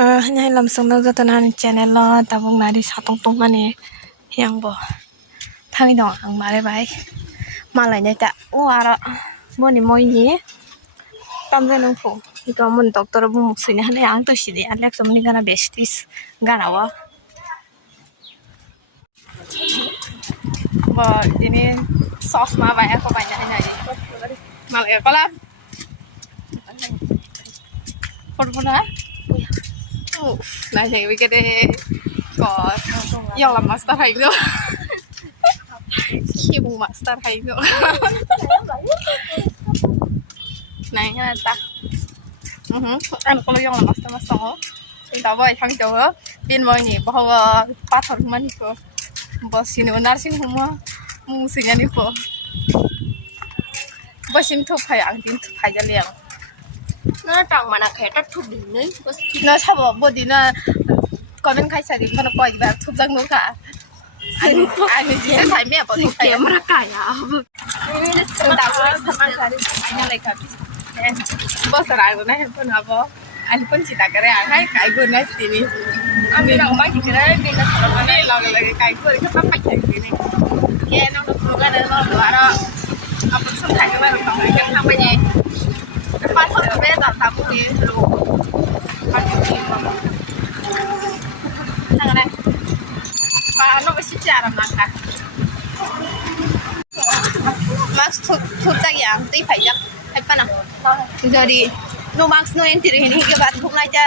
Hanya langsung nang jatuh channel lo tabung nari satong tong mani yang bo thang dong ang mare bai malai nyai ta wara moni moi ni tam jai nong phu iko mon doctor bu muksini hane ang to sidi alek somni gana bestis gana wa bo ini sauce ma bai aku banyak ini malai kala purpuna này thì cái đây có do làm master hay nữa khi bùng master hay nữa này cái này ta anh có lấy do làm master mà xong thì tao vậy thằng cháu bên mọi người bao phát thuật mà đi cô bao xin nó nار xin không mà mua xin anh đi cô bao xin thuốc phải ăn tin thuốc phải cho liền nó trồng mà nó khẽ rất thục đỉnh đấy nó sao bộ đi nó còn bên khai sản nó coiแบบทุบดังนู้นค่ะอันนี้จะใช้เมียบอกทุบ เกี่ยวมันไก่อ่ะ ดาวทำอะไรอันนี้อะไรครับบอสอะไรก็ได้เพื่อนครับอันนี้เพื่อนจิตตะกระไรให้ไก่กุนนะสินี่อันนี้เราไม่กินได้เป็นกระสอบอันนี้เราเลยไก่กุนก็ต้องไปแข่งกินนี่แย่น้องก็รู้กันเลยเราว่าเราเอาไปส่งขายกันไปเราต้องไปกันทำไปยังป้าทำไปได้แบบทำพวกนี้รู้ป้าทำเองทางอะไรป้าเราไปชี้แจงนะคะMaxทุบจากอย่างตีไผ่จักให้ป้านะจะดีโน Max โนเอ็นตีเห็นที่เก็บบัตรทุกนายจะ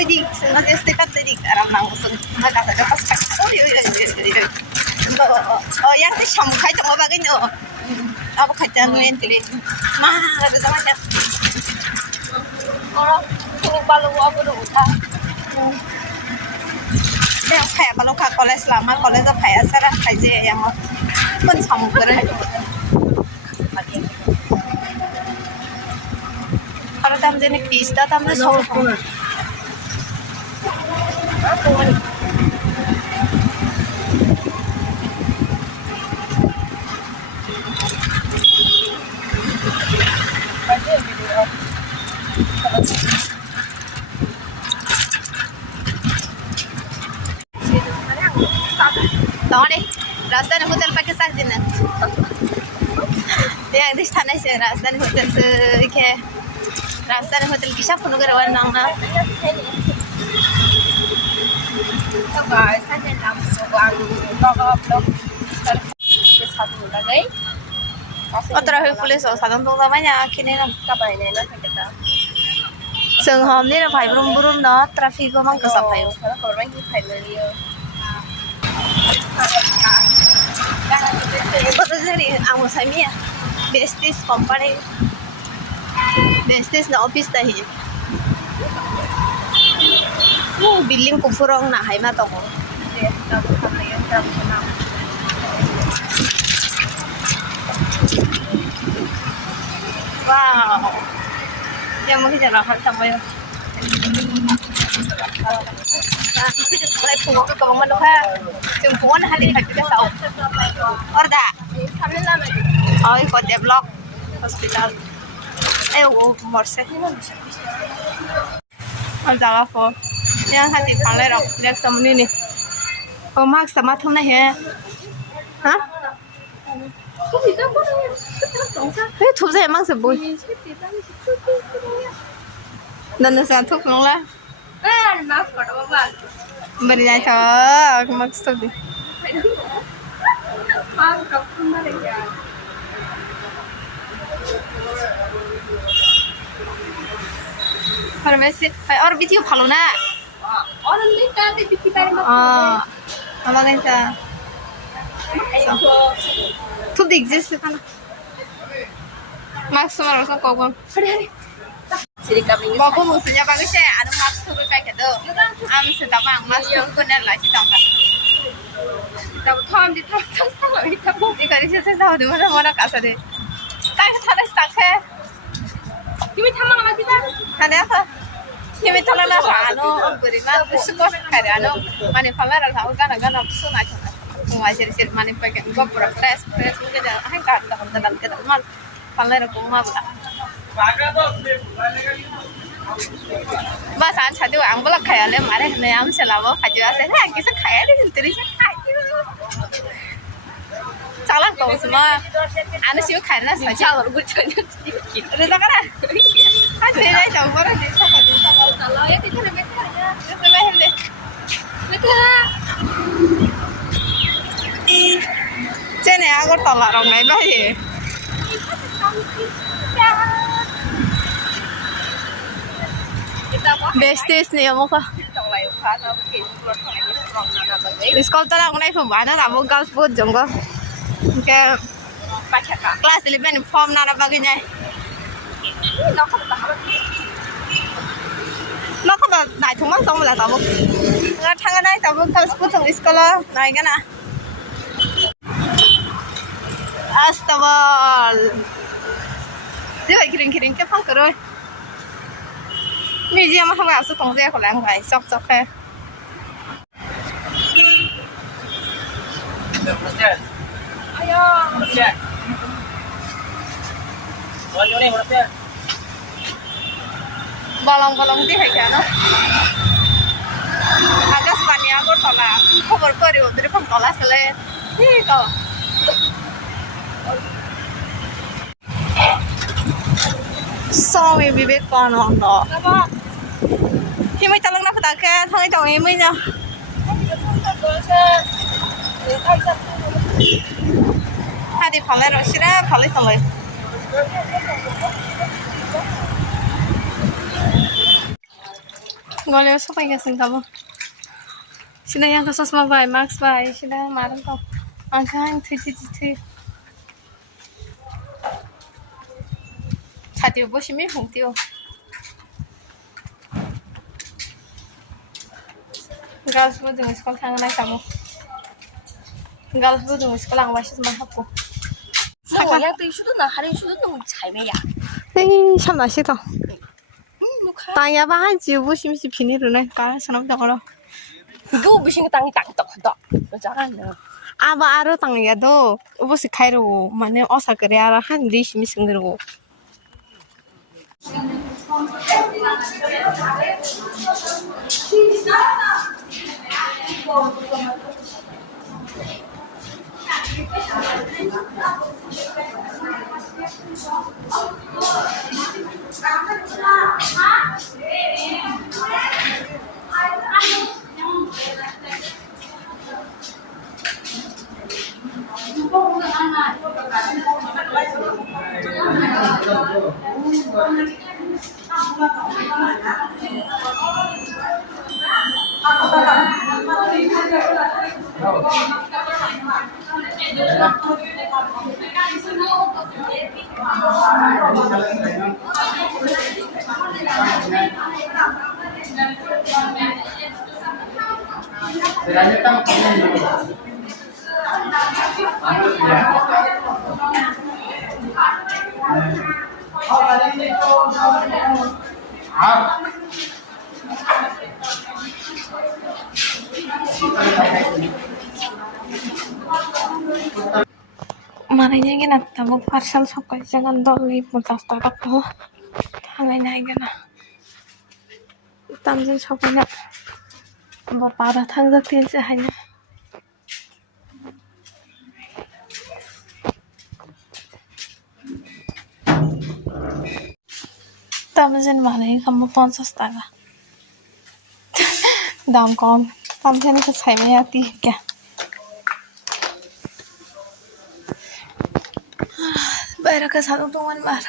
tadi nanti setiap tadi orang langsung mereka saja pas oh yang di Shanghai cuma bagian apa kerja nuin tadi mah ada sama aja orang ini balu apa dulu tak yang kayak balu kak kolej lama kolej itu kayak sekarang kayak yang pun sama keren kalau tamu jenis pista tamu soal Tahu deh, rasanya hotel pakai saja nih. Yang di sana sih rasanya hotel tuh kayak rasanya hotel kisah penuh gerawan nangna. rồi sang trên làm quàng blog satu lagi Otra police ở sản thông ra mấy nhà khi này các bài này nó thành cái sừng hòmនេះphải brum brum nó traffic có mang cơ sở phải nó còn rất nhiều phải người betul jadi aku sami ya Bestis company Bestis na office tahi building kupurong na hay ma tong wow yang mungkin jangan rahat sama ya itu juga mulai pungguk ke bawah mana kah jemput hari ini kita sahur orda oh ikut dia blok hospital morse orda apa yang hati panggil rok lihat sama ini oh mak sama tuh nih ya hah thuốc gì mang sữa bôi lần nữa sang thuốc nóng lá beri aja aku maksud deh Permisi, orang video kalau na orang ni kan di kita ini apa kan sa tuh exist kan maksud orang so kau kan jadi kami bagus musuhnya bagus ya ada maksud kayak gitu am sedang bang maksud punya lah sih tahu kan kita thom di thom thom kita bu di kali saya tahu di mana mana kasar deh tak ada tak है kita thăm mana kita ada apa kita thom lah ano beriman suka kari ano mana falar lah kan agak nafsu nak ngajar sih mana pakai gua pura press mungkin dah hang kan dah mal falar aku mal बस आज छाती आंबला खायला मारे नाही आमच्या लावा भाजी असे ना की खायला तरी खायची चांगला पाऊस मग आणि शिव खायला नसायची चावर गुच्छाने रुजा करा आज ते जायचं बरं ते सकाळी चालला या तिथे रे बेटा जसं बाहेर 쟤네 악을 달라랑 내 바지 Besties niya mo ka. School ta lang na ifo ba na tabo girls boot jong ko. Ke class 11 form na bagay niya. Nó có là đại thùng mắt xong là tao bốc nó thằng ở đây tao bốc girls boot trong school này cái nào Astagfirullah. Dia kirim-kirim ke phong rồi. Museum không có sự thông gia của làng phải sọc sọc hè. Bolong-bolong di hay nó. Agak sebanyak aku tolak. Kau berperi dari pengtolak selain. Ini kau. Sorry, Vivek con hoàng đó. Thì mấy tao lăng nó phải tao kia, thôi tao em mới nha. Hai thì phẳng lên rồi, xí ra phẳng lên tao lên. Ngồi lên số cái sinh tao. Xí đây yang kasus mau bay, Max bay, xí đây mà đừng tao. Anh khang thi. 차디 보시면 홍띠요. Girls bu dung sekolah tangan ay kamu. Girls bu dung sekolah ang wasis mahappo. 나 원래 그 수도나 하는 수도는 잘 매야. 에이 참 맛있다. 땅야 봐 한지 보시면 비닐을 깔아 사람 당으로. 그거 무슨 거 땅이 땅떡하다. 여자가는. 아바 아로 땅야도 오버스 카이로 만에 어사 그래 알아 한 리시미 승들고. Mananya gina tamu parcel sokai jangan doli putas tatak po tangai nai gina tamjin sokai na bapada thangja tin se hanya tamjin manai kamu 50 taka daam kom tamjin ko sai mai aati kya Bayar ke satu tuan bar.